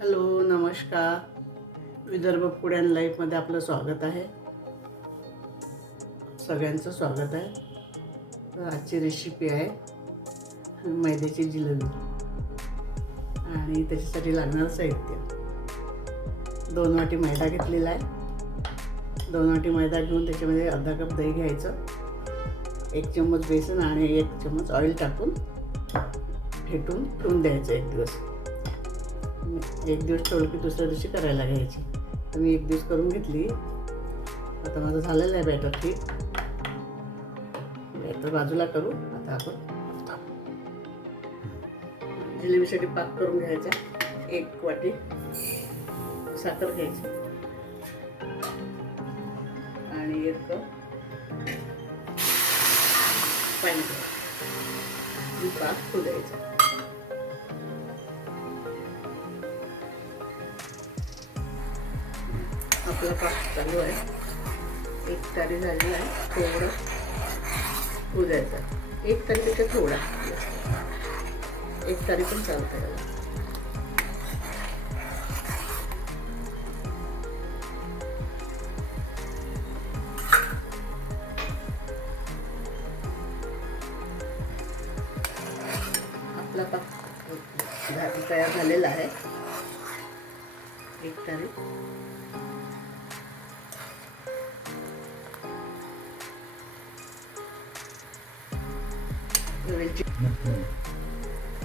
Hello नमस्कार. Vidarbha food and लाईफमध्ये आपलं स्वागत आहे. सगळ्यांचं स्वागत आहे. तर आजची रेसिपी आहे मैद्याची जिलेबी आणि त्याच्यासाठी लागणारं साहित्य. दोन वाटी मैदा घेतलेला आहे. दोन वाटी मैदा घेऊन त्याच्यामध्ये अर्धा कप दही घ्यायचं. एक चम्मच बेसन आणि एक चम्मच ऑइल टाकून फेटून ठेवून द्यायचं एक दिवस. एक दिवस ठेवलं की दुसऱ्या दिवशी करायला घ्यायची. तर मी एक दिवस करून घेतली. आता माझं झालेलं आहे बॅटर ठीक. बॅटर बाजूला करू. आता आपण जिलेबीसाठी पाक करून घ्यायचा. एक वाटी साखर घ्यायची. आणि एक पाणी. पाक होऊ आपला पाक चालू आहे. एक तारी झालेला आहे. थोडं उजायचा. एक तारीपेक्षा थोडा. एक तारी पण चालतं याला आपला पाक तयार झालेला आहे. एक तारीख वेलची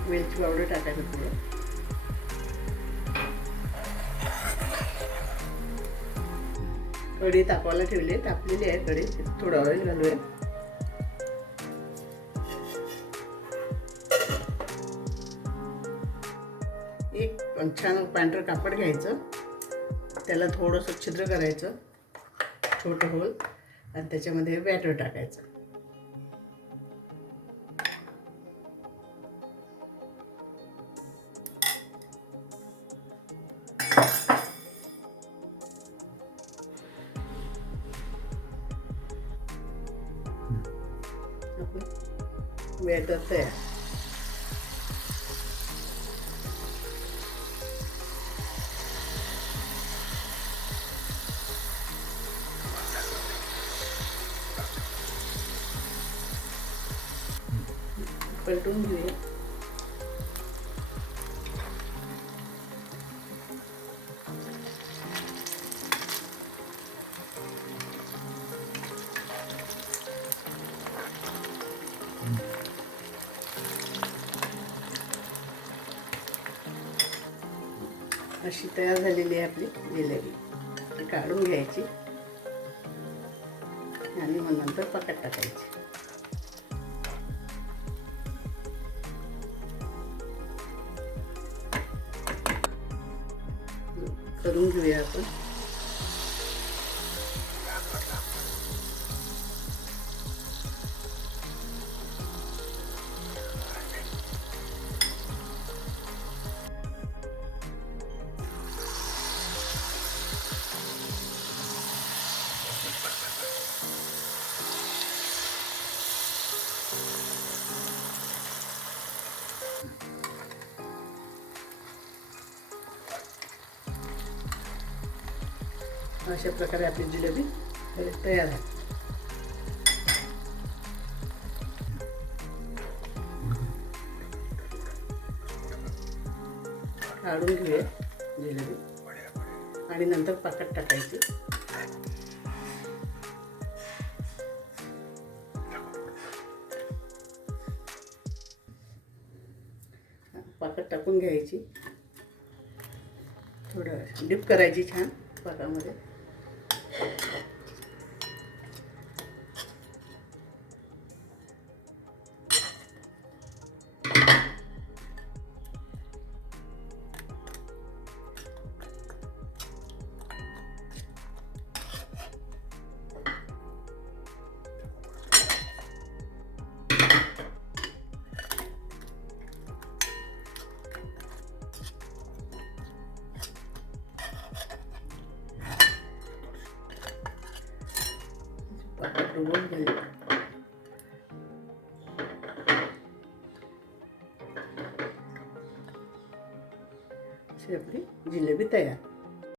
वेलची पावडर टाकायचं पुढे. कढी तापवायला ठेवली तापलेली आहे कढी. थोडं ऑइल घालूया. एक छान पांढरं कापड घ्यायचं. त्याला थोडंसं छिद्र करायचं. छोटं होल. आणि त्याच्यामध्ये बॅटर टाकायचं. बॅटर तयार पलटून घेऊया अशी तयार झालेली आहे आपली जिलेबी. काढून घ्यायची. आणि मग नंतर पाकात टाकायची. करून घेऊया आपण. अशा प्रकारे आपली जिलेबी तयार आहे. काढून घेऊया जिलेबी. आणि नंतर पाकात टाकायची. पाकात टाकून घ्यायची. थोडं डिप करायची छान पाकामध्ये. पाकात डुबवून घ्यायची असे आपली जिलेबी तयार.